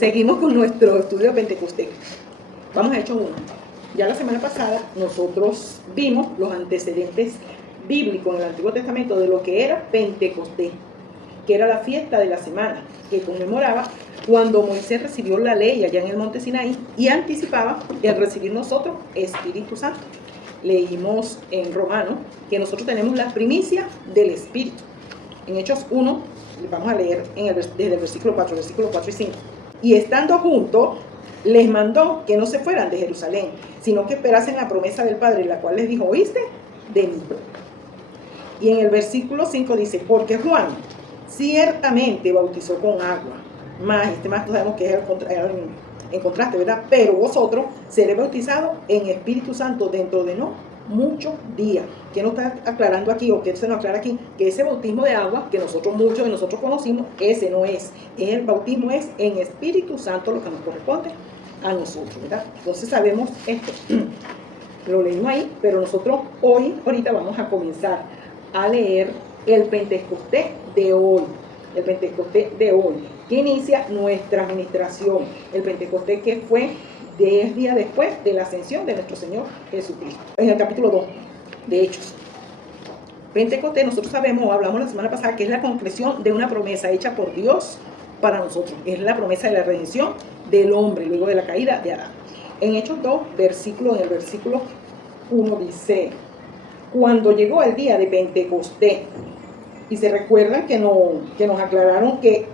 Seguimos con nuestro estudio de Pentecostés. Vamos a Hechos 1. Ya la semana pasada nosotros vimos los antecedentes bíblicos en el Antiguo Testamento de lo que era Pentecostés, que era la fiesta de la semana, que conmemoraba cuando Moisés recibió la ley allá en el monte Sinaí y anticipaba el recibir nosotros Espíritu Santo. Leímos en Romanos que nosotros tenemos la primicia del Espíritu. En Hechos 1, vamos a leer desde el versículo 4 y 5. Y estando juntos, les mandó que no se fueran de Jerusalén, sino que esperasen la promesa del Padre, la cual les dijo: ¿oíste? De mí. Y en el versículo 5 dice: porque Juan ciertamente bautizó con agua, más sabemos que es en contraste, ¿verdad? Pero vosotros seréis bautizados en Espíritu Santo dentro de no muchos días. ¿Qué nos está aclarando aquí, o qué se nos aclara aquí? Que ese bautismo de agua que muchos de nosotros conocimos, ese no es. El bautismo es en Espíritu Santo, lo que nos corresponde a nosotros, ¿verdad? Entonces sabemos esto. Lo leímos ahí, pero nosotros ahorita vamos a comenzar a leer el Pentecostés de hoy. El Pentecostés de hoy, que inicia nuestra administración. El Pentecostés que fue 10 días después de la ascensión de nuestro Señor Jesucristo. En el capítulo 2 de Hechos. Pentecostés, nosotros sabemos, hablamos la semana pasada, que es la concreción de una promesa hecha por Dios para nosotros. Es la promesa de la redención del hombre luego de la caída de Adán. En Hechos 2, en el versículo 1 dice: cuando llegó el día de Pentecostés, y se recuerdan que nos aclararon que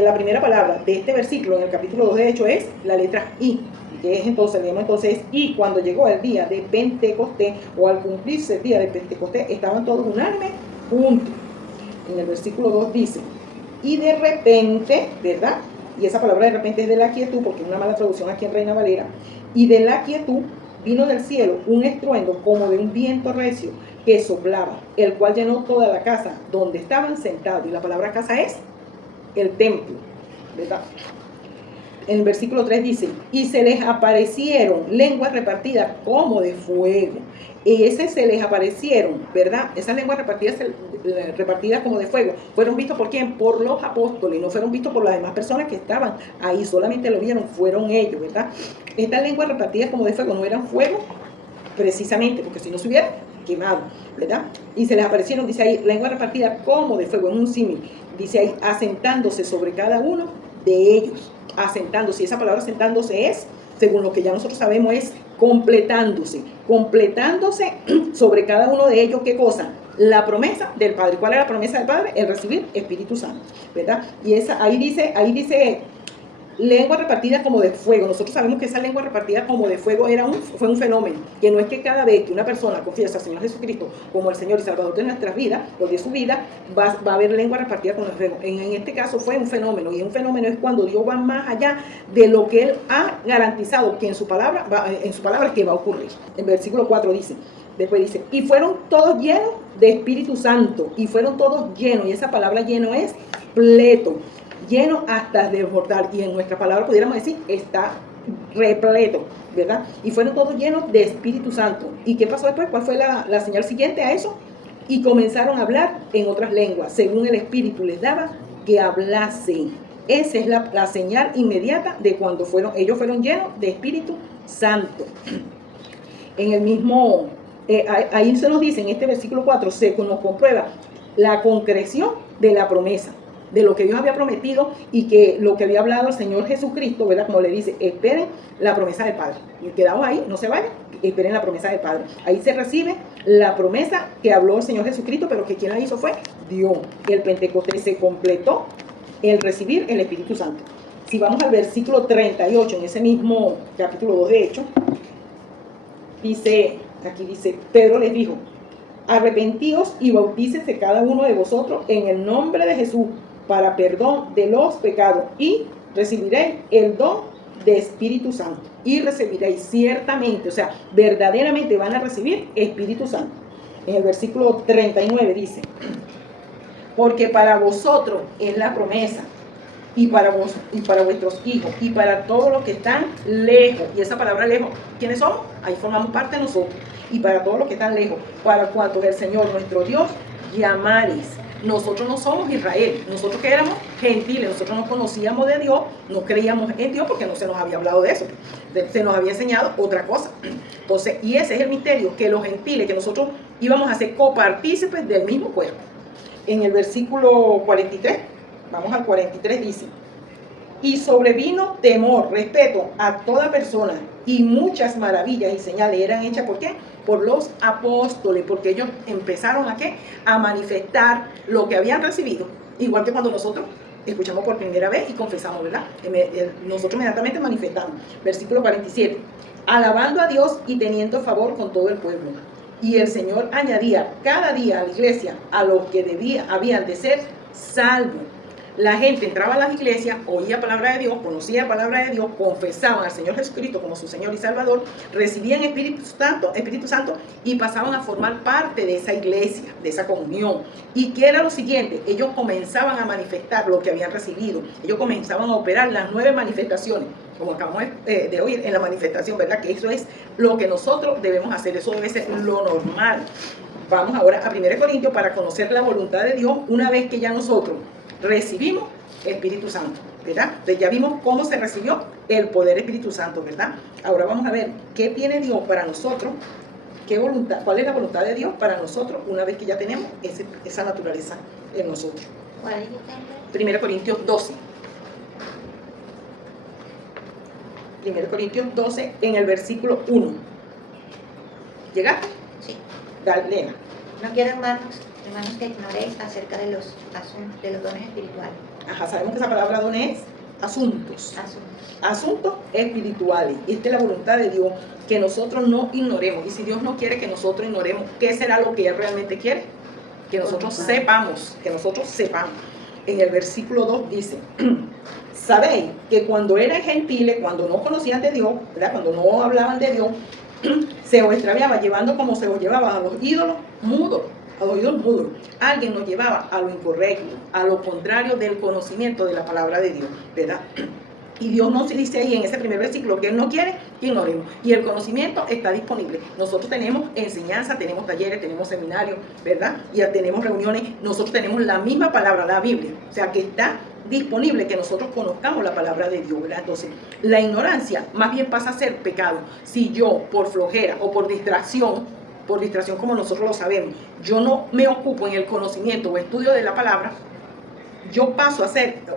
la primera palabra de este versículo en el capítulo 2 de Hechos es la letra I, que es entonces, y cuando llegó el día de Pentecostés, o al cumplirse el día de Pentecostés, estaban todos unánimes juntos. En el versículo 2 dice: y de repente, ¿verdad? Y esa palabra de repente es de la quietud, porque es una mala traducción aquí en Reina Valera. Y de la quietud vino del cielo un estruendo como de un viento recio que soplaba, el cual llenó toda la casa donde estaban sentados. Y la palabra casa es el templo, ¿verdad? En el versículo 3 dice: y se les aparecieron lenguas repartidas como de fuego. Y ese se les aparecieron, ¿verdad? Esas lenguas repartidas como de fuego fueron vistos ¿por quién? Por los apóstoles, no fueron vistos por las demás personas que estaban ahí, solamente lo vieron, fueron ellos, ¿verdad? Estas lenguas repartidas como de fuego no eran fuego precisamente, porque si no se hubieran quemado, ¿verdad? Y se les aparecieron, dice ahí, lenguas repartidas como de fuego, en un símil, dice ahí, asentándose sobre cada uno de ellos. Asentándose, y esa palabra asentándose es, según lo que ya nosotros sabemos, es completándose sobre cada uno de ellos. ¿Qué cosa? La promesa del Padre. ¿Cuál era la promesa del Padre? El recibir Espíritu Santo, ¿verdad? Y ahí dice lengua repartida como de fuego. Nosotros sabemos que esa lengua repartida como de fuego fue un fenómeno, que no es que cada vez que una persona confiesa al Señor Jesucristo como el Señor y Salvador de nuestras vidas, o de su vida, va a haber lengua repartida como de fuego. En este caso fue un fenómeno, y un fenómeno es cuando Dios va más allá de lo que Él ha garantizado que en su palabra que va a ocurrir. En versículo 4 después dice: y fueron todos llenos de Espíritu Santo, y fueron todos llenos, y esa palabra lleno es pleto, lleno hasta desbordar, y en nuestra palabra pudiéramos decir está repleto, ¿verdad? Y fueron todos llenos de Espíritu Santo. ¿Y qué pasó después? ¿Cuál fue la señal siguiente a eso? Y comenzaron a hablar en otras lenguas, según el Espíritu les daba que hablasen. Esa es la señal inmediata de cuando ellos fueron llenos de Espíritu Santo. En el mismo, ahí se nos dice en este versículo 4, nos comprueba la concreción de la promesa, de lo que Dios había prometido, y que lo que había hablado el Señor Jesucristo, ¿verdad? Como le dice, esperen la promesa del Padre. Y quedaos ahí, no se vayan, esperen la promesa del Padre. Ahí se recibe la promesa que habló el Señor Jesucristo, pero que quien la hizo fue Dios. El Pentecostés se completó el recibir el Espíritu Santo. Si vamos al versículo 38, en ese mismo capítulo 2 de Hechos, aquí dice, Pedro les dijo: arrepentíos y bautícese cada uno de vosotros en el nombre de Jesús para perdón de los pecados, y recibiréis el don de Espíritu Santo. Y recibiréis ciertamente, o sea, verdaderamente van a recibir Espíritu Santo. En el versículo 39 dice: porque para vosotros es la promesa, y para vuestros hijos, y para todos los que están lejos. Y esa palabra lejos, ¿quiénes somos? Ahí formamos parte de nosotros. Y para todos los que están lejos, para cuantos el Señor nuestro Dios llamareis. nosotros no somos Israel, nosotros que éramos gentiles, nosotros no conocíamos de Dios, no creíamos en Dios porque no se nos había hablado de eso, se nos había enseñado otra cosa. Entonces, y ese es el misterio, que los gentiles, que nosotros íbamos a ser copartícipes del mismo cuerpo. En el versículo 43, vamos al 43, dice: y sobrevino temor, respeto a toda persona, y muchas maravillas y señales eran hechas, ¿por qué? Por los apóstoles, porque ellos empezaron a ¿qué? A manifestar lo que habían recibido, igual que cuando nosotros escuchamos por primera vez y confesamos, ¿verdad? Nosotros inmediatamente manifestamos. Versículo 47, alabando a Dios y teniendo favor con todo el pueblo. Y el Señor añadía cada día a la iglesia a los que habían de ser salvos. La gente entraba a las iglesias, oía palabra de Dios, conocía palabra de Dios, confesaban al Señor Jesucristo como su Señor y Salvador, recibían Espíritu Santo y pasaban a formar parte de esa iglesia, de esa comunión. ¿Y qué era lo siguiente? Ellos comenzaban a manifestar lo que habían recibido, ellos comenzaban a operar las 9 manifestaciones, como acabamos de oír en la manifestación, ¿verdad? Que eso es lo que nosotros debemos hacer, eso debe ser lo normal. Vamos ahora a 1 Corintios para conocer la voluntad de Dios una vez que ya nosotros recibimos Espíritu Santo, ¿verdad? Entonces ya vimos cómo se recibió el poder Espíritu Santo, ¿verdad? Ahora vamos a ver qué tiene Dios para nosotros, qué voluntad, cuál es la voluntad de Dios para nosotros una vez que ya tenemos esa naturaleza en nosotros. ¿Cuál es? 1 Corintios 12. 1 Corintios 12 en el versículo 1. ¿Llegaste? Sí. Dale, Lena. No quiero, hermanos, que ignoréis acerca de los asuntos, de los dones espirituales. Ajá, sabemos que esa palabra don es asuntos. Asuntos. Asuntos espirituales. Y esta es la voluntad de Dios, que nosotros no ignoremos. Y si Dios no quiere que nosotros ignoremos, ¿qué será lo que Él realmente quiere? Que nosotros sepamos, En el versículo 2 dice: sabéis que cuando eran gentiles, cuando no conocían de Dios, ¿verdad? Cuando no hablaban de Dios, se os extraviaba llevando como se os llevaba a los ídolos mudos. Alguien nos llevaba a lo incorrecto, a lo contrario del conocimiento de la palabra de Dios, ¿verdad? Y Dios nos dice ahí en ese primer versículo que Él no quiere que ignoremos. Y el conocimiento está disponible. Nosotros tenemos enseñanza, tenemos talleres, tenemos seminarios, ¿verdad? Y ya tenemos reuniones. Nosotros tenemos la misma palabra, la Biblia. O sea que está disponible que nosotros conozcamos la palabra de Dios, ¿verdad? Entonces, la ignorancia más bien pasa a ser pecado. Si yo, por flojera o por distracción como nosotros lo sabemos, yo no me ocupo en el conocimiento o estudio de la palabra, yo paso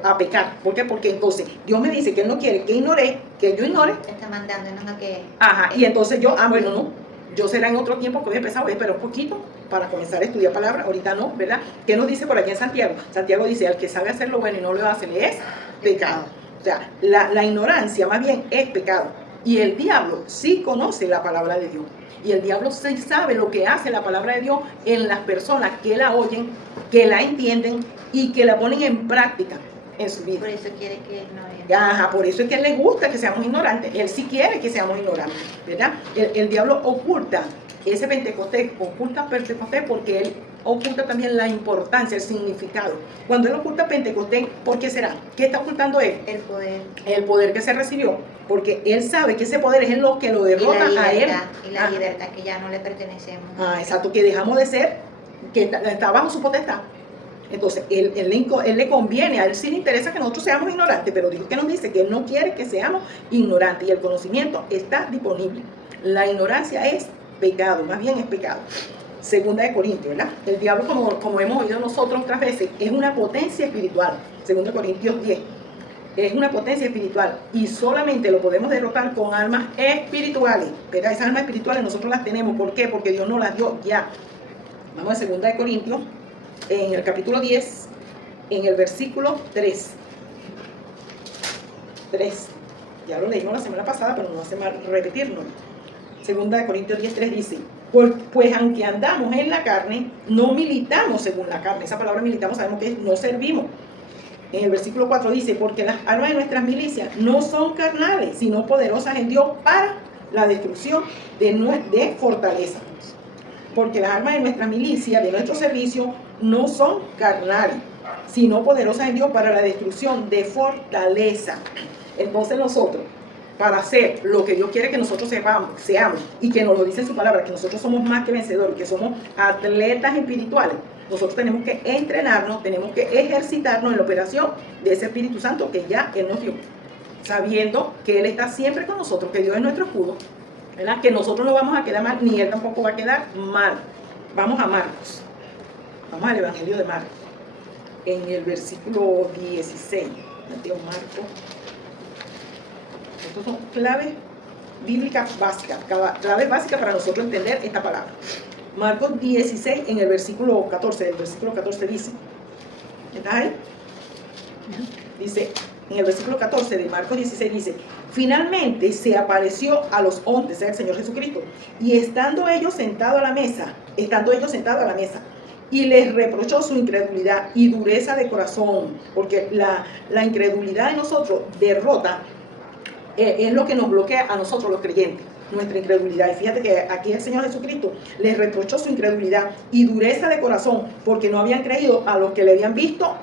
a pecar. ¿Por qué? Porque entonces Dios me dice que Él no quiere que yo ignore. Está mandándonos a que... Ajá, y entonces yo, bueno, no. Yo será en otro tiempo que voy a empezar, voy a esperar un poquito para comenzar a estudiar palabra. Ahorita no, ¿verdad? ¿Qué nos dice por aquí en Santiago? Santiago dice: al que sabe hacer lo bueno y no lo hace, le es pecado. O sea, la ignorancia más bien es pecado. Y el diablo sí conoce la palabra de Dios. Y el diablo sí sabe lo que hace la palabra de Dios en las personas que la oyen, que la entienden y que la ponen en práctica en su vida. Por eso quiere que ignoremos. Ajá, por eso es que a Él le gusta que seamos ignorantes. Él sí quiere que seamos ignorantes, ¿verdad? El diablo oculta ese Pentecostés, porque Él oculta también la importancia, el significado. Cuando Él oculta Pentecostés, ¿por qué será? ¿Qué está ocultando Él? El poder. El poder que se recibió, porque Él sabe que ese poder es lo que lo derrota a Él. Y la libertad, que ya no le pertenecemos. Exacto, que dejamos de ser, que está bajo su potestad. Entonces, él le conviene, a Él sí le interesa que nosotros seamos ignorantes, pero Dios que nos dice que Él no quiere que seamos ignorantes, y el conocimiento está disponible. La ignorancia es pecado, más bien es pecado. Segunda de Corintios, ¿verdad? El diablo, como hemos oído nosotros otras veces, es una potencia espiritual. Segunda de Corintios 10. Es una potencia espiritual y solamente lo podemos derrotar con armas espirituales, ¿verdad? Esas armas espirituales nosotros las tenemos. ¿Por qué? Porque Dios nos las dio ya. Vamos a Segunda de Corintios, en el capítulo 10, en el versículo 3. Ya lo leímos la semana pasada, pero no hace mal repetirlo. Segunda de Corintios 10:3 dice: pues aunque andamos en la carne, no militamos según la carne. Esa palabra militamos sabemos que no servimos. En el versículo 4 dice: porque las armas de nuestras milicias no son carnales, sino poderosas en Dios para la destrucción de fortaleza. Porque las armas de nuestras milicias, de nuestro servicio, no son carnales, sino poderosas en Dios para la destrucción de fortaleza. Entonces nosotros, para hacer lo que Dios quiere que nosotros seamos, y que nos lo dice en su palabra, que nosotros somos más que vencedores, que somos atletas espirituales, nosotros tenemos que entrenarnos, tenemos que ejercitarnos en la operación de ese Espíritu Santo que ya Él nos dio, sabiendo que Él está siempre con nosotros, que Dios es nuestro escudo, ¿verdad? Que nosotros no vamos a quedar mal, ni Él tampoco va a quedar mal. Vamos a Marcos, vamos al Evangelio de Marcos, en el versículo 16, Mateo, Marcos. Estas son claves bíblicas básicas, claves básicas para nosotros entender esta palabra. Marcos 16, en el versículo 14, el versículo 14 dice, ¿estás ahí? Dice, en el versículo 14 de Marcos 16 dice, finalmente se apareció a los 11, o sea, el Señor Jesucristo, y estando ellos sentados a la mesa, y les reprochó su incredulidad y dureza de corazón, porque la incredulidad de nosotros derrota, es lo que nos bloquea a nosotros los creyentes, nuestra incredulidad. Y fíjate que aquí el Señor Jesucristo les reprochó su incredulidad y dureza de corazón, porque no habían creído a los que le habían visto,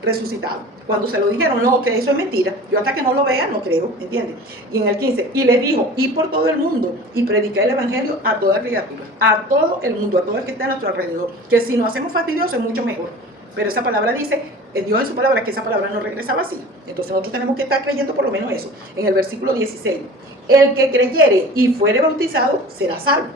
resucitado. Cuando se lo dijeron, no, que eso es mentira, yo hasta que no lo vea no creo, ¿entiendes? Y en el 15, y les dijo, id por todo el mundo y predicad el evangelio a toda criatura, a todo el mundo, a todo el que está a nuestro alrededor, que si nos hacemos fastidiosos es mucho mejor. Pero esa palabra dice, Dios en su palabra, que esa palabra no regresa vacía. Entonces nosotros tenemos que estar creyendo por lo menos eso. En el versículo 16, el que creyere y fuere bautizado será salvo,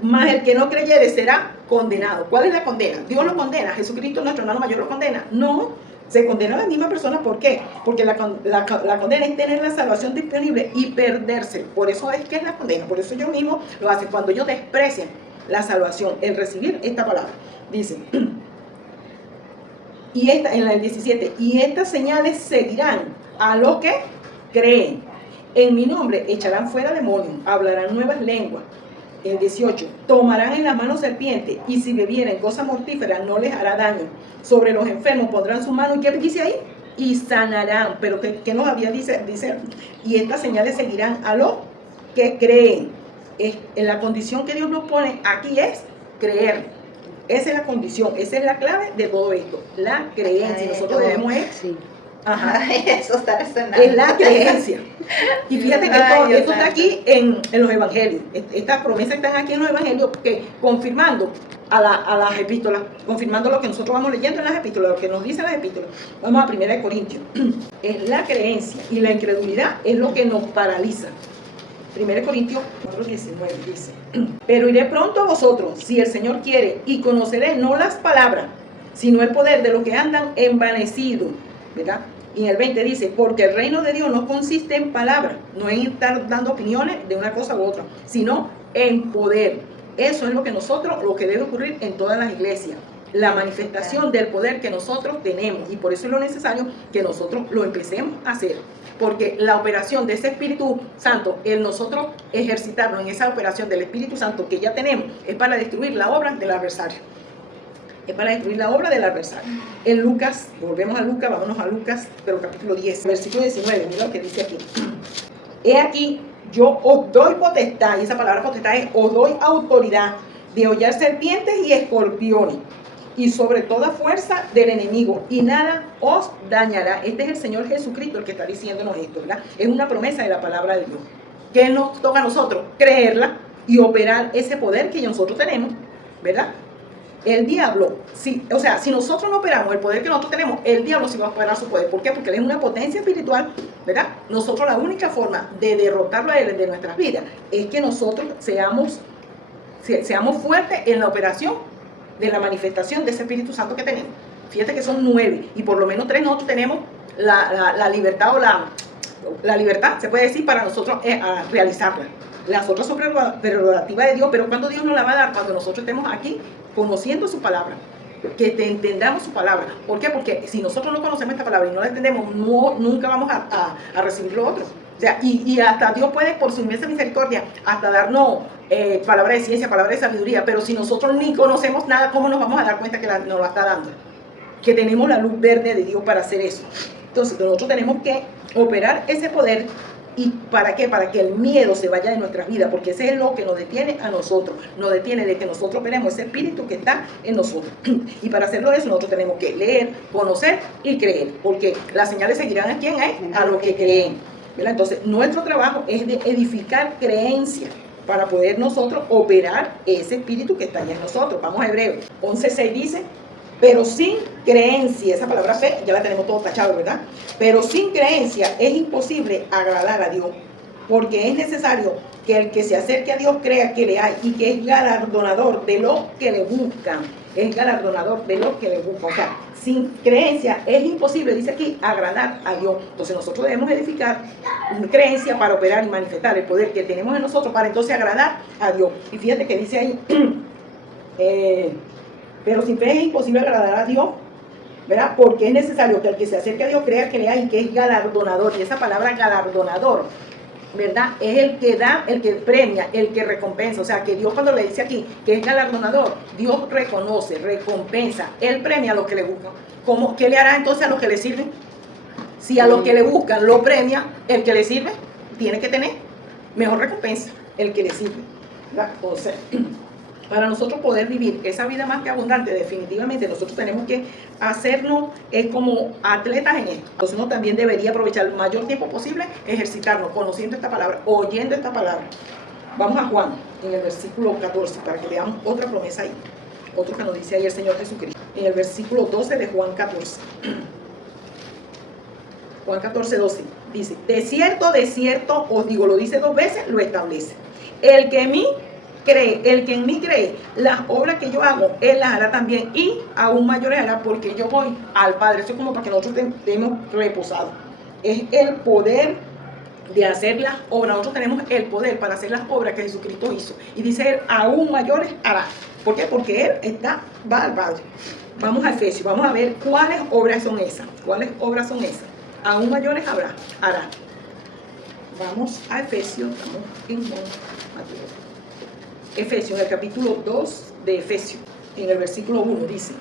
mas el que no creyere será condenado. ¿Cuál es la condena? Dios lo condena, Jesucristo nuestro hermano mayor lo condena. No, se condena a la misma persona. ¿Por qué? Porque la condena es tener la salvación disponible y perderse. Por eso es que es la condena. Por eso ellos mismos lo hacen. Cuando ellos desprecian la salvación, el recibir esta palabra. Dice, y esta, en el 17, y estas señales seguirán a los que creen. En mi nombre echarán fuera demonios, hablarán nuevas lenguas. El 18, tomarán en las manos serpientes, y si bebieren cosa mortífera no les hará daño. Sobre los enfermos pondrán su mano, ¿y qué dice ahí? Y sanarán. Pero ¿qué nos había dice? Y estas señales seguirán a los que creen. En la condición que Dios nos pone aquí es creer. Esa es la condición, esa es la clave de todo esto, la creencia. Nosotros debemos eso está resonando. Es la creencia. Y fíjate que esto está aquí en los evangelios. Estas promesas están aquí en los evangelios, que confirmando a las epístolas, confirmando lo que nosotros vamos leyendo en las epístolas, lo que nos dicen las epístolas. Vamos a 1 Corintios. Es la creencia, y la incredulidad es lo que nos paraliza. 1 Corintios 4:19 dice, pero iré pronto a vosotros, si el Señor quiere, y conoceré no las palabras, sino el poder de los que andan envanecidos, ¿verdad? Y en el 20 dice, porque el reino de Dios no consiste en palabras, no en estar dando opiniones de una cosa u otra, sino en poder. Eso es lo que debe ocurrir en todas las iglesias, la manifestación del poder que nosotros tenemos, y por eso es lo necesario que nosotros lo empecemos a hacer. Porque la operación de ese Espíritu Santo, el nosotros ejercitarnos en esa operación del Espíritu Santo que ya tenemos, es para destruir la obra del adversario. Es para destruir la obra del adversario. En Lucas, volvemos a Lucas, vámonos a Lucas, pero capítulo 10, versículo 19, mira lo que dice aquí. He aquí, yo os doy potestad, y esa palabra potestad es, os doy autoridad de hollar serpientes y escorpiones, y sobre toda fuerza del enemigo, y nada os dañará. Este es el Señor Jesucristo el que está diciéndonos esto, ¿verdad? Es una promesa de la palabra de Dios, que nos toca a nosotros creerla y operar ese poder que nosotros tenemos, ¿verdad? El diablo, si nosotros no operamos el poder que nosotros tenemos, el diablo sí va a operar su poder. ¿Por qué? Porque él es una potencia espiritual, ¿verdad? Nosotros, la única forma de derrotarlo a él de nuestras vidas es que nosotros seamos fuertes en la operación de la manifestación de ese Espíritu Santo que tenemos. Fíjate que son 9, y por lo menos 3 nosotros tenemos la libertad, o la libertad, se puede decir, para nosotros realizarla. Las otras son prerrogativas de Dios, pero ¿cuándo Dios nos la va a dar? Cuando nosotros estemos aquí conociendo su palabra, que entendamos su palabra. ¿Por qué? Porque si nosotros no conocemos esta palabra y no la entendemos, nunca vamos a recibir lo otro. O sea, y hasta Dios puede, por su inmensa misericordia, hasta darnos palabra de ciencia, palabra de sabiduría, pero si nosotros ni conocemos nada, ¿cómo nos vamos a dar cuenta que nos la está dando? Que tenemos la luz verde de Dios para hacer eso. Entonces nosotros tenemos que operar ese poder. ¿Y para qué? Para que el miedo se vaya de nuestras vidas, porque ese es lo que nos detiene a nosotros, nos detiene de que nosotros veremos ese espíritu que está en nosotros. Y para hacerlo eso, nosotros tenemos que leer, conocer y creer, porque las señales seguirán a los que creen, ¿verdad? Entonces, nuestro trabajo es de edificar creencia para poder nosotros operar ese espíritu que está allá en nosotros. Vamos a Hebreos 11:6 dice, pero sin creencia, esa palabra fe ya la tenemos todo tachado, ¿verdad? Pero sin creencia es imposible agradar a Dios, porque es necesario que el que se acerque a Dios crea que le hay y que es galardonador de los que le buscan. Es galardonador de los que le buscan. O sea, sin creencia es imposible, dice aquí, agradar a Dios. Entonces nosotros debemos edificar una creencia para operar y manifestar el poder que tenemos en nosotros para entonces agradar a Dios. Y fíjate que dice ahí, pero sin fe es imposible agradar a Dios, ¿verdad? Porque es necesario que el que se acerque a Dios crea que le hay y que es galardonador. Y esa palabra galardonador, ¿verdad? Es el que da, el que premia, el que recompensa. O sea, que Dios cuando le dice aquí que es galardonador, Dios reconoce, recompensa, Él premia a los que le buscan. ¿Cómo? ¿Qué le hará entonces a los que le sirven? Si a los que le buscan lo premia, el que le sirve tiene que tener mejor recompensa, el que le sirve, ¿verdad? Entonces, para nosotros poder vivir esa vida más que abundante, definitivamente nosotros tenemos que hacernos como atletas en esto. Entonces uno también debería aprovechar el mayor tiempo posible, ejercitarnos, conociendo esta palabra, oyendo esta palabra. Vamos a Juan, en el versículo 14, para que veamos otra promesa ahí. Otro que nos dice ahí el Señor Jesucristo. En el versículo 12 de Juan 14. Juan 14, 12. Dice, de cierto os digo, lo dice 2 veces, lo establece. El que en mí cree, las obras que yo hago, Él las hará también, y aún mayores hará, porque yo voy al Padre. Eso es como para que nosotros estemos reposados. Es el poder de hacer las obras. Nosotros tenemos el poder para hacer las obras que Jesucristo hizo. Y dice Él, aún mayores hará. ¿Por qué? Porque Él va al Padre. Vamos a Efesios, vamos a ver cuáles obras son esas. ¿Cuáles obras son esas? Aún mayores hará. Vamos a Efesios, estamos en Efesios, en el capítulo 2 de Efesios, en el versículo 1 dice,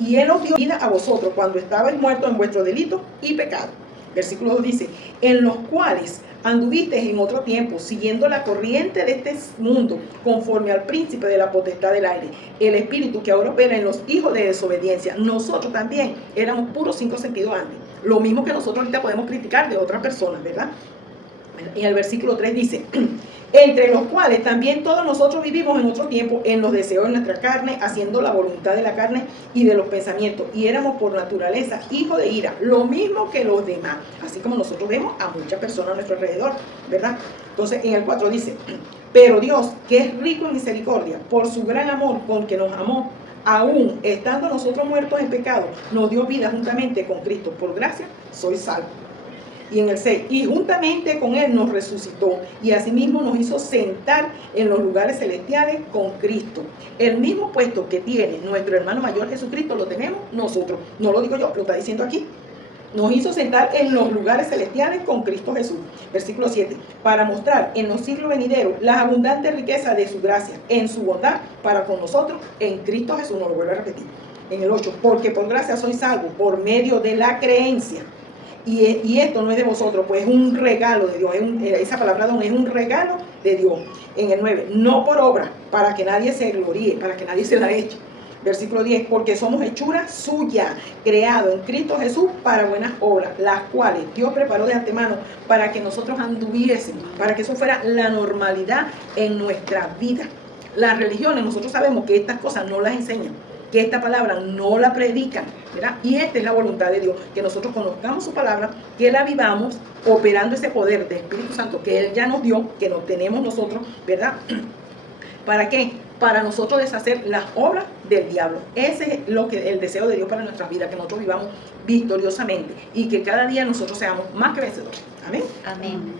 y Él os dio vida a vosotros cuando estabais muertos en vuestros delitos y pecados. Versículo 2 dice, en los cuales anduvisteis en otro tiempo, siguiendo la corriente de este mundo, conforme al príncipe de la potestad del aire, el espíritu que ahora opera en los hijos de desobediencia. Nosotros también éramos puros 5 sentidos antes. Lo mismo que nosotros ahorita podemos criticar de otras personas, ¿verdad? En el versículo 3 dice, entre los cuales también todos nosotros vivimos en otro tiempo en los deseos de nuestra carne, haciendo la voluntad de la carne y de los pensamientos, y éramos por naturaleza hijos de ira, lo mismo que los demás, así como nosotros vemos a muchas personas a nuestro alrededor, ¿verdad? Entonces en el 4 dice, pero Dios, que es rico en misericordia, por su gran amor con que nos amó, aún estando nosotros muertos en pecado, nos dio vida juntamente con Cristo. Por gracia sois salvos. Y en el 6, y juntamente con Él nos resucitó, y asimismo nos hizo sentar en los lugares celestiales con Cristo. El mismo puesto que tiene nuestro hermano mayor Jesucristo lo tenemos nosotros. No lo digo yo, lo está diciendo aquí. Nos hizo sentar en los lugares celestiales con Cristo Jesús. Versículo 7, para mostrar en los siglos venideros las abundantes riquezas de su gracia, en su bondad para con nosotros, en Cristo Jesús. No lo vuelvo a repetir. En el 8, porque por gracia sois salvos, por medio de la creencia. Y esto no es de vosotros, pues es un regalo de Dios. Esa palabra don es un regalo de Dios. En el 9, no por obra, para que nadie se gloríe, para que nadie se la eche. Versículo 10, porque somos hechura suya, creado en Cristo Jesús para buenas obras, las cuales Dios preparó de antemano para que nosotros anduviésemos, para que eso fuera la normalidad en nuestra vida. Las religiones, nosotros sabemos que estas cosas no las enseñan, que esta palabra no la predican, ¿verdad? Y esta es la voluntad de Dios, que nosotros conozcamos su palabra, que la vivamos operando ese poder del Espíritu Santo que Él ya nos dio, que no tenemos nosotros, ¿verdad? ¿Para qué? Para nosotros deshacer las obras del diablo. Ese es el deseo de Dios para nuestras vidas, que nosotros vivamos victoriosamente y que cada día nosotros seamos más que vencedores. Amén. Amén.